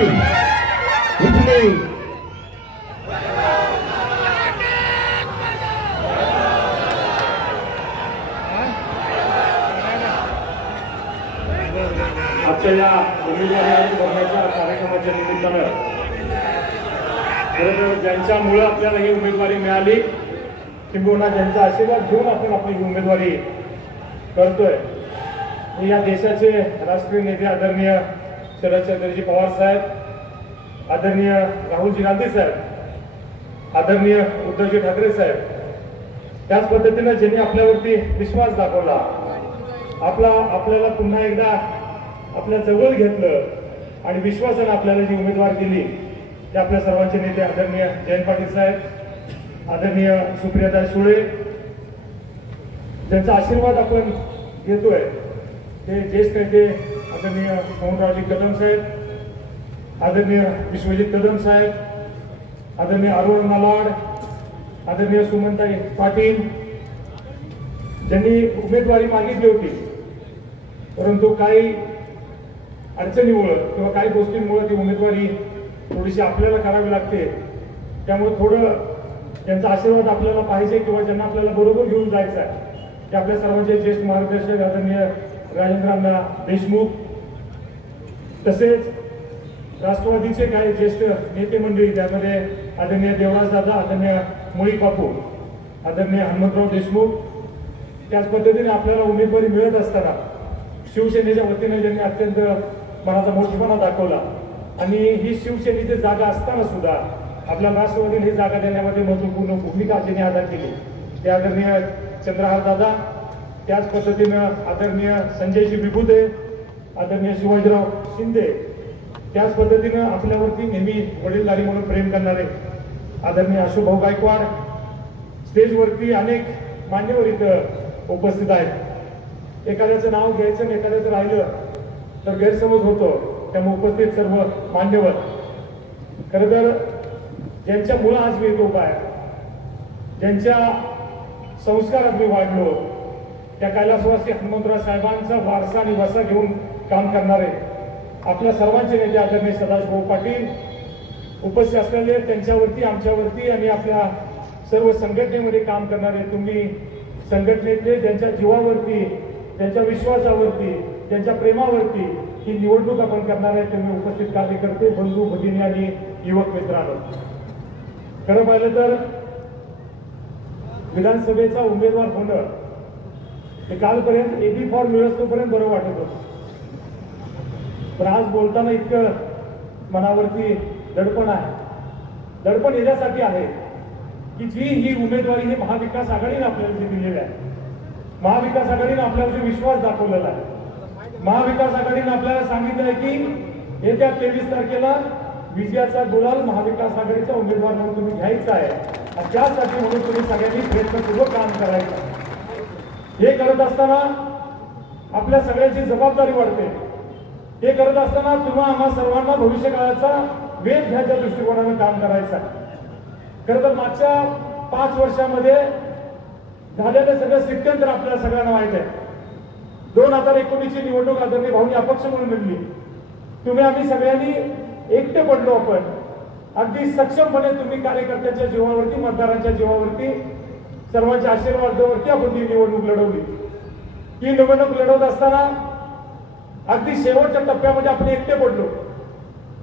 पाटील उजले आजच्या या उमेदवारी भरण्याच्या कार्यक्रमाच्या निमित्तानं खरं तर ज्यांच्यामुळं आपल्याला ही उमेदवारी मिळाली किंबहुना ज्यांचा आशीर्वाद घेऊन आपण आपली उमेदवारी करतोय या देशाचे राष्ट्रीय नेते आदरणीय शरदचंद्रजी पवार साहेब, आदरणीय राहुलजी गांधी साहेब, आदरणीय उद्धवजी ठाकरे साहेब, त्याच पद्धतीनं ज्यांनी आपल्यावरती विश्वास दाखवला, आपल्याला पुन्हा एकदा आपल्या जवळ घेतलं आणि विश्वासानं आपल्याला जी उमेदवार दिली ते आपल्या सर्वांचे नेते आदरणीय जयंत पाटील साहेब, आदरणीय सुप्रियाताई सुळे, ज्यांचा आशीर्वाद आपण घेतोय ते ज्येष्ठ नेते आदरणीय मोहनरावजी कदम साहेब, आदरणीय विश्वजित कदम साहेब, आदरणीय अरुण मालाड, आदरणीय सुमनताई पाटील, ज्यांनी उमेदवारी मागितली होती परंतु काही अडचणीमुळे किंवा काही गोष्टींमुळे ती उमेदवारी थोडीशी आपल्याला करावी लागते. त्यामुळे थोडं त्यांचा आशीर्वाद आपल्याला पाहिजे किंवा ज्यांना आपल्याला बरोबर घेऊन जायचं आहे ते आपल्या सर्वांचे ज्येष्ठ मार्गदर्शक आदरणीय राजेंद्रांना देशमुख, तसेच राष्ट्रवादीचे काही ज्येष्ठ नेते मंडळी त्यामध्ये आदरणीय देवराज दादा, आदरणीय मुळी बापू, आदरणीय हनुमंतराव देशमुख, त्याच पद्धतीने आपल्याला उमेदवारी मिळत असताना शिवसेनेच्या वतीने ज्यांनी अत्यंत मनाचा मोठेपणा दाखवला आणि ही शिवसेनेची जागा असताना सुद्धा आपल्या राष्ट्रवादीला ही जागा देण्यामध्ये महत्वपूर्ण भूमिका ज्यांनी अदा केली ते आदरणीय चंद्रहार दादा, त्याच पद्धतीनं आदरणीय संजयजी विभूते, आदरणीय शिवाजीराव शिंदे, त्याच पद्धतीनं आपल्यावरती नेहमी वडीलधारी म्हणून प्रेम करणारे आदरणीय अशोकभाऊ गायकवाड, स्टेजवरती अनेक मान्यवर इथं उपस्थित आहेत. एखाद्याचं नाव घ्यायचं आणि एखाद्याचं राहिलं तर गैरसमज होतो, त्यामुळे उपस्थित सर्व मान्यवर, खरं तर ज्यांच्यामुळं आज मी इथं उभा आहे, ज्यांच्या संस्कारात मी वाढलो, त्या कैलासवासी हनुमंतराव साहेबांचा वारसा आणि वसा घेऊन काम करणारे आपल्या सर्वांचे नेते आदरणीय सदाशिवभाऊ पाटील उपस्थित असलेले, त्यांच्यावरती, आमच्यावरती आणि आपल्या सर्व संघटनेमध्ये काम करणारे तुम्ही संघटनेतले, ज्यांच्या जीवावरती, त्यांच्या विश्वासावरती, त्यांच्या प्रेमावरती ही निवडणूक आपण करणार आहे तुम्ही उपस्थित कार्यकर्ते, बंधू, भगिनी आणि युवक मित्रांनो, खरं पाहिलं तर विधानसभेचा उमेदवार होणं हे कालपर्यंत एबी फॉर्म मिळतोपर्यंत बरं वाटत होतं, पण आज बोलताना इतकं मनावरती दडपण आहे. दडपण याच्यासाठी आहे की जी ही उमेदवारी ही महाविकास आघाडीने आपल्याला जी दिलेली आहे, महाविकास आघाडीने आपल्याला जो विश्वास दाखवलेला आहे, महाविकास आघाडीने आपल्याला सांगितलं आहे की येत्या 23 तारखेला विजयाचा गुलाल महाविकास आघाडीचा उमेदवार म्हणून तुम्ही घ्यायचा आहे आणि त्यासाठी म्हणून तुम्ही सगळ्यांनी प्रयत्नपूर्वक काम करायचं. हे करत असताना आपल्या सगळ्यांची जबाबदारी वाढते. हे करत असताना तुम्हा आम्हा सर्वांना भविष्यकाळाचा वेध घ्यायच्या दृष्टिकोनाने काम करायचं आहे. खरं तर मागच्या 5 वर्षामध्ये झालेलं सगळं स्थित्यंतर आपल्याला सगळ्यांना माहित आहे. 2019ची निवडणूक आदरणीय भाऊंनी अपक्ष म्हणून लढली. तुम्ही आम्ही सगळ्यांनी एकटे पडलो. आपण अगदी सक्षमपणे तुम्ही कार्यकर्त्यांच्या जीवावरती, मतदारांच्या जीवावरती, सर्वांच्या आशीर्वादावरती आपण ही निवडणूक लढवली. ही निवडणूक लढवत असताना अगदी शेवटच्या टप्प्यामध्ये आपण एकटे पडलो.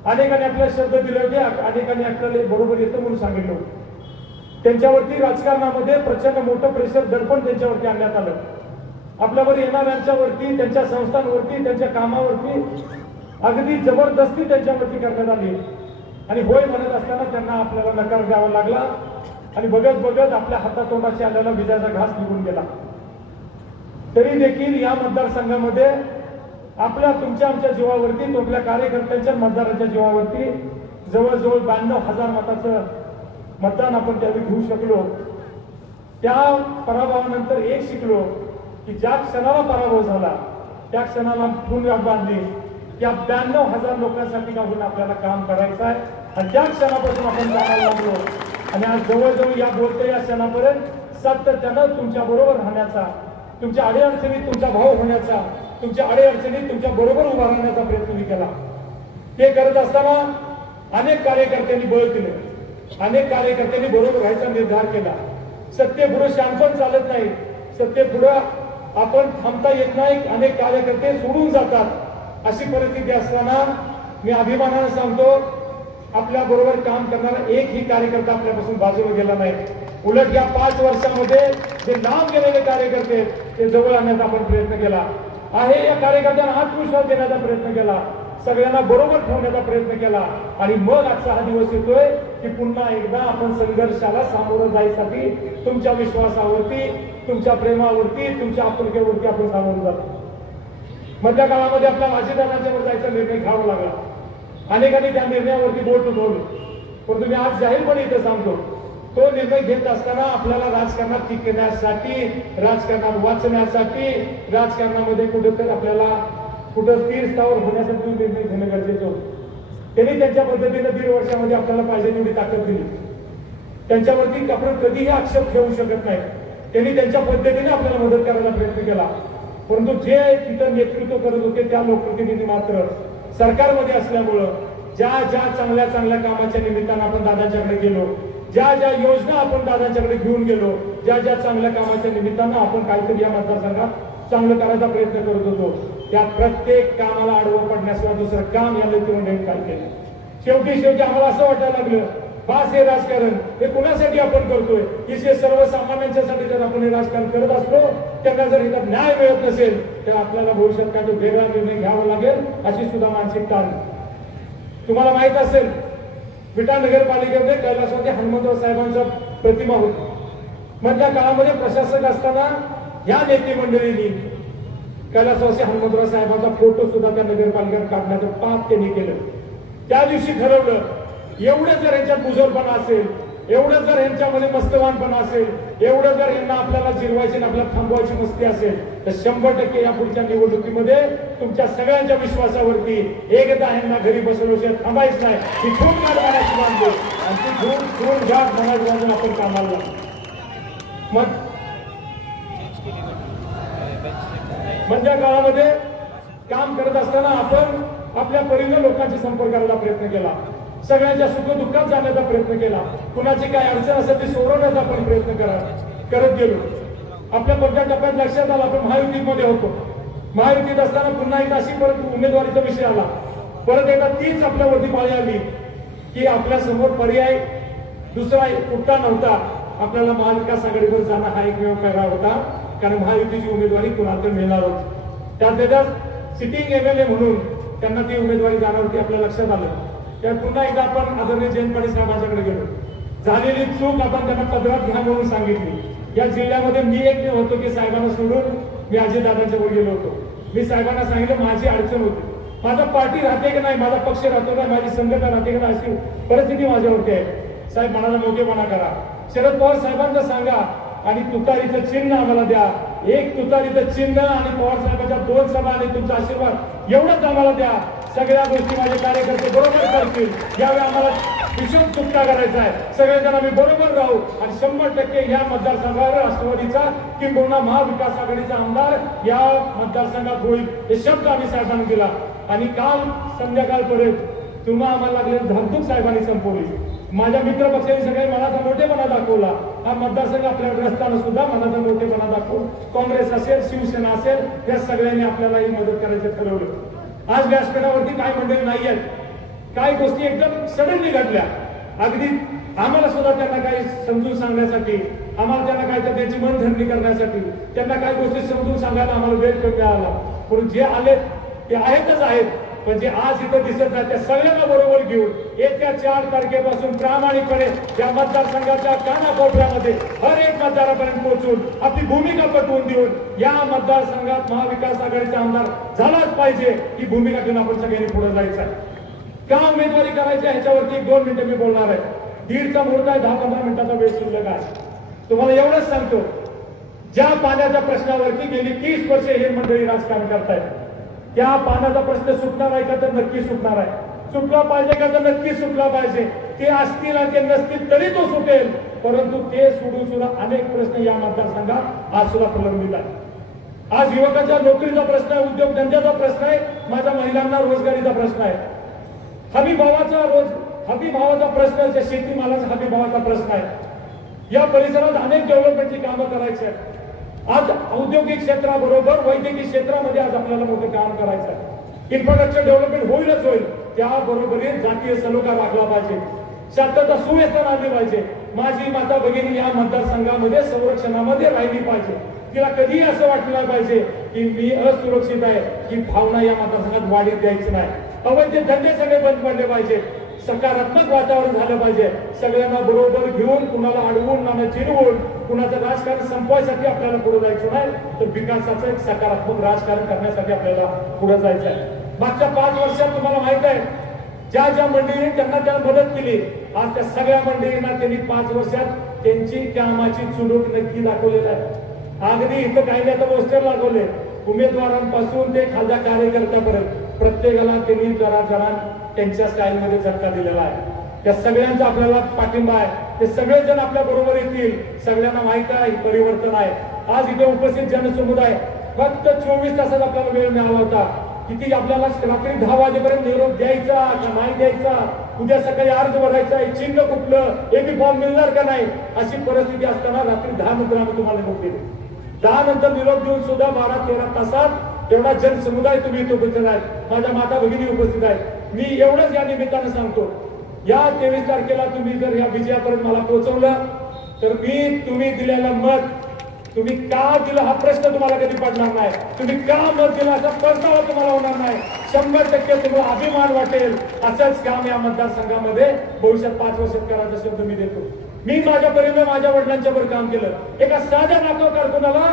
अनेकांनी आपल्याला शब्द दिले होते, अनेकांनी आपल्याला बरोबर येतं म्हणून सांगितलं. त्यांच्यावरती राजकारणामध्ये प्रचंड मोठं प्रेशर, दडपण त्यांच्यावरती आणण्यात आलं. आपल्यावर येणाऱ्यांच्यावरती, त्यांच्या संस्थांवरती, त्यांच्या कामावरती अगदी जबरदस्ती त्यांच्यावरती करण्यात आली आणि होय म्हणत असताना त्यांना आपल्याला नकार द्यावा लागला आणि बघत बघत आपल्या हातातोंडाशी आलेला विजयाचा घास निघून गेला. तरी देखील या मतदारसंघामध्ये आपल्या, तुमच्या, आमच्या जीवावरती, आपल्या कार्यकर्त्यांच्या, मतदारांच्या जीवावरती जवळजवळ 92,000 मताचं मतदान आपण त्यावेळी घेऊ शकलो. त्या पराभवानंतर एक शिकलो की ज्या क्षणाला पराभव झाला त्या क्षणाला पुन्हा बांधली त्या 92,000 लोकांसाठी का होऊन आपल्याला काम करायचं आहे आणि त्या क्षणापासून आपण कामाला लागलो आणि आज जवळजवळ या बोलते या क्षणापर्यंत सातत्यानं तुमच्या बरोबर राहण्याचा, तुमच्या अडीअडचणीत तुमचा भाव होण्याचा, तुमच्या अडीअडचणीत तुमच्या बरोबर उभा राहण्याचा प्रयत्न मी केला. ते करत असताना अनेक कार्यकर्त्यांनी बळ दिलं, अनेक कार्यकर्त्यांनी बरोबर राहायचा निर्धार केला. सत्तेपुढे शानपण चालत नाही, सत्तेपुढे आपण थांबता येत नाही. अनेक कार्यकर्ते सोडून जातात. अशी परिस्थिती असताना मी अभिमानाने सांगतो, आपल्या बरोबर काम करणारा एकही कार्यकर्ता आपल्यापासून बाजूला गेला नाही. उलट या 5 वर्षामध्ये जे लांब गेलेले कार्यकर्ते ते जवळ आणण्याचा आपण प्रयत्न केला आहे. या कार्यकर्त्यांना आत्मविश्वास देण्याचा प्रयत्न केला, सगळ्यांना बरोबर ठेवण्याचा प्रयत्न केला. आणि मग आजचा हा दिवस येतोय की पुन्हा एकदा आपण संघर्षाला सामोरं जायसाठी तुमच्या विश्वासावरती, तुमच्या प्रेमावरती, तुमच्या आपुलकीवरती आपण सामोरं जातो. मधल्या काळामध्ये आपल्या अजितदादांच्यावर जायचा निर्णय घ्यावा लागला. अनेकांनी त्या निर्णयावरती बोट उठवलं, परंतु मी आज जाहीरपणे इथं सांगतो, तो निर्णय घेत असताना आपल्याला राजकारणात टिकण्यासाठी, राजकारणात वाचण्यासाठी, राजकारणामध्ये कुठेतरी आपल्याला कुठं स्थिर स्थावर होण्यासाठी निर्णय घेणं गरजेचं होतं. त्यांनी त्यांच्या पद्धतीने 1.5 वर्षामध्ये आपल्याला पाहिजे तेवढी ताकद दिली. त्यांच्यावरती आपण कधीही आक्षेप ठेवू शकत नाही. त्यांनी त्यांच्या पद्धतीने आपल्याला मदत करायचा प्रयत्न केला. परंतु जे तिथं नेतृत्व करत होते त्या लोकप्रतिनिधी मात्र सरकारमध्ये असल्यामुळं ज्या ज्या चांगल्या चांगल्या कामाच्या निमित्तानं आपण दादांच्याकडे गेलो, ज्या ज्या योजना आपण दादांच्याकडे घेऊन गेलो, ज्या ज्या चांगल्या कामाच्या निमित्तानं आपण काहीतरी या मतदारसंघात चांगलं करायचा प्रयत्न करत होतो, त्या प्रत्येक कामाला आडवं पडण्याशिवाय दुसरं काम या नेतृत्वाने काय केलं. शेवटी आम्हाला असं वाटायला लागलं, बास हे राजकारण हे कुणासाठी आपण करतोय, की जे सर्वसामान्यांच्यासाठी जर आपण हे राजकारण करत असलो, त्यांना जर इथं न्याय मिळत नसेल तर आपल्याला भविष्यात काय तो वेगळा निर्णय घ्यावा लागेल, अशी सुद्धा मानसिकता आली. तुम्हाला माहित असेल, विटा नगरपालिकेमध्ये कैलासवासी हनुमंतराव साहेबांचा प्रतिमा होती. मधल्या काळामध्ये प्रशासक असताना या नेते मंडळींनी कैलासवासी हनुमंतराव साहेबांचा फोटो सुद्धा त्या नगरपालिकेत काढण्याचं पाप त्यांनी केलं. त्या दिवशी ठरवलं, एवढं जर यांच्यात बुजरपणा असेल, एवढं जर यांच्यामध्ये मस्तवानपणा असेल, एवढं जर यांना आपल्याला जिरवायची, आपल्याला थांबवायची मस्ती असेल, तर 100% या पुढच्या निवडणुकीमध्ये तुमच्या सगळ्यांच्या विश्वासावरती एकदा यांना घरी बसवल्याशिवाय थांबायच नाही. ही खून गाठ म्हणायची बांधतो आणि ती खून गाठ म्हणायची बांधून आपण कामाला लागलो. मधल्या काळामध्ये काम करत असताना आपण आपल्या परीने लोकांशी संपर्क करायला प्रयत्न केला, सगळ्यांच्या सुखदुःखात जाण्याचा प्रयत्न केला, कुणाची काय अडचण असेल ती सोडवण्याचा आपण प्रयत्न करत गेलो. आपल्या पहिल्या टप्प्यात लक्षात आलं, आपण महायुतीमध्ये होतो. महायुतीत असताना पुन्हा एकदा अशी परत उमेदवारीचा विषय आला. परत एकदा तीच आपल्यावरती पाळी आली की आपल्या समोर पर्याय दुसरा कुठला नव्हता. आपल्याला महाविकास आघाडीवर जाणं हा एकमेव पर्याय होता, कारण महायुतीची उमेदवारी कुणाला मिळणार होती. त्यात सिटिंग MLA म्हणून त्यांना ती उमेदवारी जाणार होती. आपल्या लक्षात आलं. त्यात पुन्हा एकदा आपण आदरणीय जयंत पाटील साहेबांच्याकडे गेलो. झालेली चूक आपण त्यांना पदरात घ्या म्हणून सांगितली. या जिल्ह्यामध्ये मी एक होतो की साहेबांना सोडून मी अजितदादांच्या वर गेलो होतो. मी साहेबांना सांगितलं माझी अडचण होती, माझा पार्टी राहते की नाही, माझा पक्ष राहतो का, माझी संघटना राहते की नाही, अशी परिस्थिती माझ्यावरती आहे. साहेब मनाला मोठेपणा करा, शरद पवार साहेबांना सांगा आणि तुतारीचं चिन्ह आम्हाला द्या. एक तुतारीचं चिन्ह आणि पवार साहेबांच्या 2 सभा आणि तुमचा आशीर्वाद एवढंच आम्हाला द्या. सगळ्या गोष्टी माझे कार्यकर्ते बरोबर करतील. यावेळी आम्हाला भीषण चुकता करायचा आहे. सगळेजण आम्ही बरोबर राहू आणि 100% या मतदारसंघावर राष्ट्रवादीचा किंबहुना महाविकास आघाडीचा आमदार या मतदारसंघात होईल हे शब्द आम्ही साहेबांना दिला. आणि काल संध्याकाळपर्यंत तुम्हा आम्हाला लागले धाकधूक साहेबांनी संपवली. माझ्या मित्र पक्षाने सगळ्यांनी मनाचा मोठेपणा दाखवला. हा मतदारसंघ आपल्याकडे असताना सुद्धा मनाचा मोठेपणा दाखवून काँग्रेस असेल, शिवसेना असेल, या सगळ्यांनी आपल्याला ही मदत करायचं ठरवलं. आज व्यासपीठावरती काय मंडळी नाही आहेत, काही गोष्टी एकदम सडनली घडल्या. अगदी आम्हाला सुद्धा त्यांना काही समजून सांगण्यासाठी, आम्हाला त्यांना काय तर त्यांची मनधरणी करण्यासाठी, त्यांना काही गोष्टी समजून सांगायला आम्हाला वेळ कमी आला. पण जे आले ते आहेतच आहेत, पण जे आज इथं दिसत नाही त्या सगळ्यांना बरोबर घेऊन येत्या 4 तारखेपासून प्रामाणिकपणे या मतदारसंघाच्या कानाकोपऱ्यामध्ये हर एक मतदारापर्यंत पोहोचून आपली भूमिका पटवून देऊन या मतदारसंघात महाविकास आघाडीचा आमदार झालाच पाहिजे ही भूमिका घेऊन आपण सगळ्यांनी पुढे जायचं आहे. का उमेदवारी करायची ह्याच्यावरती 1-2 मिनिटं मी बोलणार आहे. 1.5चा मुहूर्त आहे, 10-15 मिनिटाचा वेळ शिल्लक आहे. तुम्हाला एवढंच सांगतो, ज्या पाण्याच्या प्रश्नावरती गेली 30 वर्षे हे मंडळी राजकारण करतायत, त्या पाण्याचा प्रश्न सुटणार आहे का तर नक्की सुटणार आहे. सुटला पाहिजे का तर नक्की सुटला पाहिजे. ते असतील आणि ते नसतील तरी तो सुटेल, परंतु ते सोडून सुद्धा अनेक प्रश्न या मतदारसंघात आज सुद्धा प्रलंबित आहे. आज युवकांच्या नोकरीचा प्रश्न आहे, उद्योगधंद्याचा प्रश्न आहे, माझ्या महिलांना रोजगारीचा प्रश्न आहे. हमीभावाचा प्रश्न, शेतीमालाचा हमीभावाचा प्रश्न आहे. या परिसरात अनेक डेव्हलपमेंटची कामं करायची आहेत. आज औद्योगिक क्षेत्राबरोबर वैद्यकीय क्षेत्रामध्ये आज आपल्याला मोठं काम करायचं आहे. इन्फ्रास्ट्रक्चर डेव्हलपमेंट होईलच होईल, त्याबरोबरीच जातीय सलोखा राखला पाहिजे, शांतता सुव्यवस्था राखली पाहिजे. माझी माता भगिनी या मतदारसंघामध्ये संरक्षणामध्ये राहिली पाहिजे. तिला कधीही असं वाटलं पाहिजे की मी असुरक्षित आहे, ही भावना या मतदारसंघात वाढीत द्यायची नाही. अवैध धंदे सगळे बंद पडले पाहिजे, सकारात्मक वातावरण झालं पाहिजे. सगळ्यांना बरोबर घेऊन, कुणाला अडवून ना चिरवून कुणाचं राजकारण संपवायसाठी आपल्याला पुढे जायचं नाही, तर विकासाचं एक सकारात्मक राजकारण करण्यासाठी आपल्याला पुढे जायचं आहे. मागच्या 5 वर्षात तुम्हाला माहित आहे, ज्या ज्या मंडळींनी त्यांना मदत केली, आज त्या सगळ्या मंडळींना त्यांनी 5 वर्षात त्यांची कामाची चुणूक नक्की दाखवलेली आहे. अगदी इथं काही नाही तर पोस्टर लागवले, उमेदवारांपासून ते खालच्या कार्यकर्त्यापर्यंत प्रत्येकाला त्यांनी जरा त्यांच्या स्टाईलमध्ये झटका दिलेला आहे. त्या सगळ्यांचा आपल्याला पाठिंबा आहे. ते सगळेजण आपल्या बरोबर येतील. सगळ्यांना माहित आहे परिवर्तन आहे. आज इथे उपस्थित जनसमुदाय फक्त 24 तासात आपल्याला वेळ मिळाला होता. किती आपल्याला रात्री 10 वाजेपर्यंत निरोप द्यायचा का नाही द्यायचा, उद्या सकाळी अर्ज भरायचा, चिन्ह कुठलं, एबी फॉर्म मिळणार का नाही, अशी परिस्थिती असताना रात्री 10 नंतर आम्ही तुम्हाला निरोप दिले. 10 नंतर निरोप देऊन सुद्धा 12-13 तासात एवढा जनसमुदाय तुम्ही इथे उपस्थित आहेत. माझ्या माता भगिनी उपस्थित आहेत. मी एवढंच या निमित्तानं सांगतो, या 23 तारखेला तुम्ही जर या विजयापर्यंत मला पोहोचवलं तर मी तुम्ही दिलेलं मत, तुम्ही का दिलं हा प्रश्न तुम्हाला कधी पडणार नाही. तुम्ही का मत दिलं असा प्रश्न तुम्हाला होणार नाही. 100% तुम्हाला अभिमान वाटेल. असंच काम या मतदारसंघामध्ये भविष्यात 5 वर्षात करायचा शब्द मी देतो. मी माझ्यापर्यंत माझ्या वडिलांच्या वर काम केलं. एका साध्या नाका कारकुनाला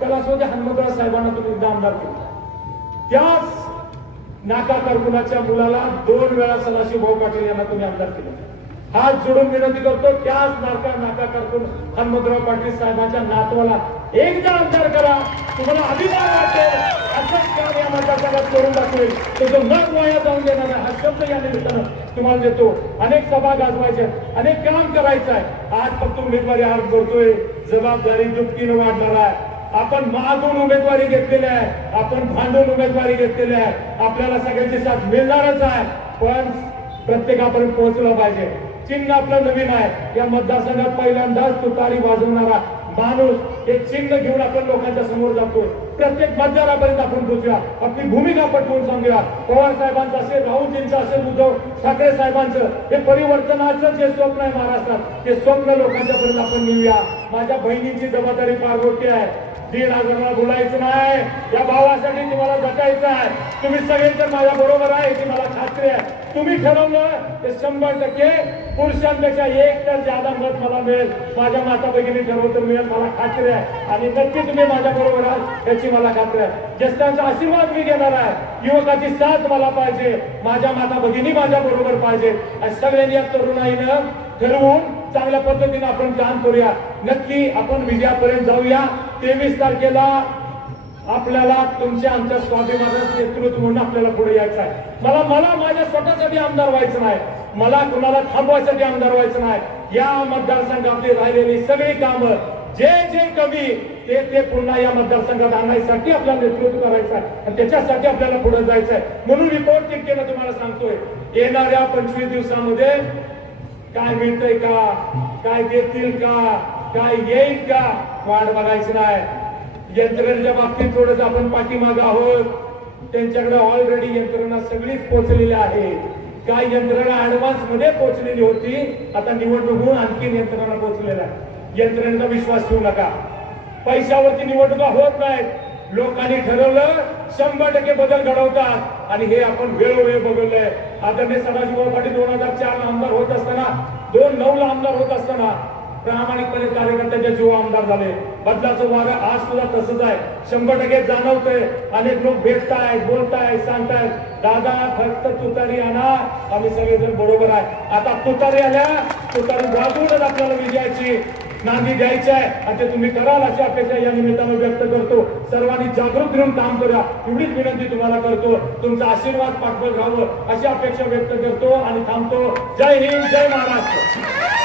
त्याला स्वतः हनुमंतराव साहेबांना तुम्ही एकदा आमदार केलं. त्याच नाका कारकुनाच्या मुलाला 2 वेळा सदाशिवभाऊ पाटील यांना तुम्ही आमदार केलं. हात जोडून विनंती करतो, त्याच नाका कारकुन हनुमंतराव पाटील साहेबांच्या नातवाला एकदा आमदार करा. तुम्हाला अभिमान वाटेल. असंच काम या मतदारसंघात करून दाखवेल. तो जो न वाया जाऊन देणार आहे हा शब्द या निमित्तानं तुम्हाला देतो. अनेक सभा गाजवायच्या, अनेक काम करायचं आहे. आज फक्त उमेदवारी अर्ज भरतोय, जबाबदारी दुपटीनं वाढणार आहे. आपण मागून उमेदवारी घेतलेली आहे, आपण भांडून उमेदवारी घेतलेली आहे. आपल्याला सगळ्यांची साथ मिळणारच आहे, पण प्रत्येकापर्यंत पोहोचलं पाहिजे. चिन्ह आपलं नवीन आहे. या मतदारसंघात पहिल्यांदाच तुतारी वाजवणारा माणूस हे चिन्ह घेऊन आपण लोकांच्या समोर जातोय. प्रत्येक मतदारापर्यंत आपण पोहोचूया, आपली भूमिका पटवून सांगूया. पवार साहेबांचं असेल, राहुलजींचं असेल, उद्धव ठाकरे साहेबांचं हे परिवर्तनाचं जे स्वप्न आहे महाराष्ट्रात, ते स्वप्न लोकांच्या पर्यंत आपण नेऊया. माझ्या बहिणीची जबाबदारी फार मोठी आहे. 1,500ला बोलायचं नाही, या भावासाठी तुम्हाला जगायचं आहे. तुम्ही सगळेजण माझ्या बरोबर आहे याची मला खात्री आहे. तुम्ही ठरवलं ते 100% पुरुषांपेक्षा 1 तर ज्यादा मत मला मिळेल. माझ्या माता भगिनी ठरवतं मिळेल मला खात्री आहे. आणि नक्की तुम्ही माझ्या बरोबर आहात याची मला खात्री आहे. ज्येष्ठांचा आशीर्वाद मी घेणार आहे. युवकाची साथ मला पाहिजे. माझ्या माता भगिनी माझ्या बरोबर पाहिजे. आणि सगळ्यांनी या तरुणाईनं ठरवून चांगल्या पद्धतीने आपण काम करूया. नक्की आपण विजयापर्यंत जाऊया. 23 तारखेला आपल्याला तुमच्या आमच्या स्वाभिमानाचं नेतृत्व म्हणून आपल्याला पुढे यायचं आहे. मला माझ्या स्वतःसाठी आमदार व्हायचं नाही, मला कुणाला थांबवायसाठी आमदार व्हायचं नाही. या मतदारसंघातली राहिलेली सगळी कामं जे कमी ते पुन्हा या मतदारसंघात आणण्यासाठी आपल्याला नेतृत्व करायचं आहे आणि त्याच्यासाठी आपल्याला पुढे जायचं आहे. म्हणून रिपोर्ट टिकेनं तुम्हाला सांगतोय, येणाऱ्या 25 दिवसामध्ये काय मिळतंय का, काय देतील का, काय येईल का, वाट बघायची नाही. यंत्रणेच्या बाबतीत थोडंसं आपण पाठीमागे आहोत. त्यांच्याकडे ऑलरेडी यंत्रणा सगळीच पोहोचलेली आहे. काय यंत्रणा ऍडव्हान्स मध्ये पोहोचलेली होती, आता निवडणूक आणखी यंत्रणा पोहोचलेला आहे. यंत्रणेचा विश्वास ठेवू नका. पैशावरती निवडणुका होत नाहीत. लोकांनी ठरवलं 100% बदल घडवतात आणि हे आपण वेळोवेळ बघितलंय. आदरणीय सदाशिवभाऊ पाटील 2004ला आमदार होत असताना, 2009ला आमदार होत असताना प्रामाणिकपणे कार्यकर्त्याच्या जीव आमदार झाले. बदलाचं वारं आज सुद्धा तसंच आहे. 100% जाणवतंय. अनेक लोक भेटतायत, बोलतायत, सांगतायत दादा फक्त तुतारी आणा, आम्ही सगळेजण बरोबर आहे. आता तुतारी आल्या, तुतारी वाजवूनच आपल्याला विजयाची नांदी द्यायची आहे आणि ते तुम्ही कराल अशी अपेक्षा या निमित्तानं व्यक्त करतो. सर्वांनी जागृत राहून काम करूया एवढीच विनंती तुम्हाला करतो. तुमचा आशीर्वाद पाठवत राहावं अशी अपेक्षा व्यक्त करतो आणि थांबतो. जय हिंद, जय महाराष्ट्र.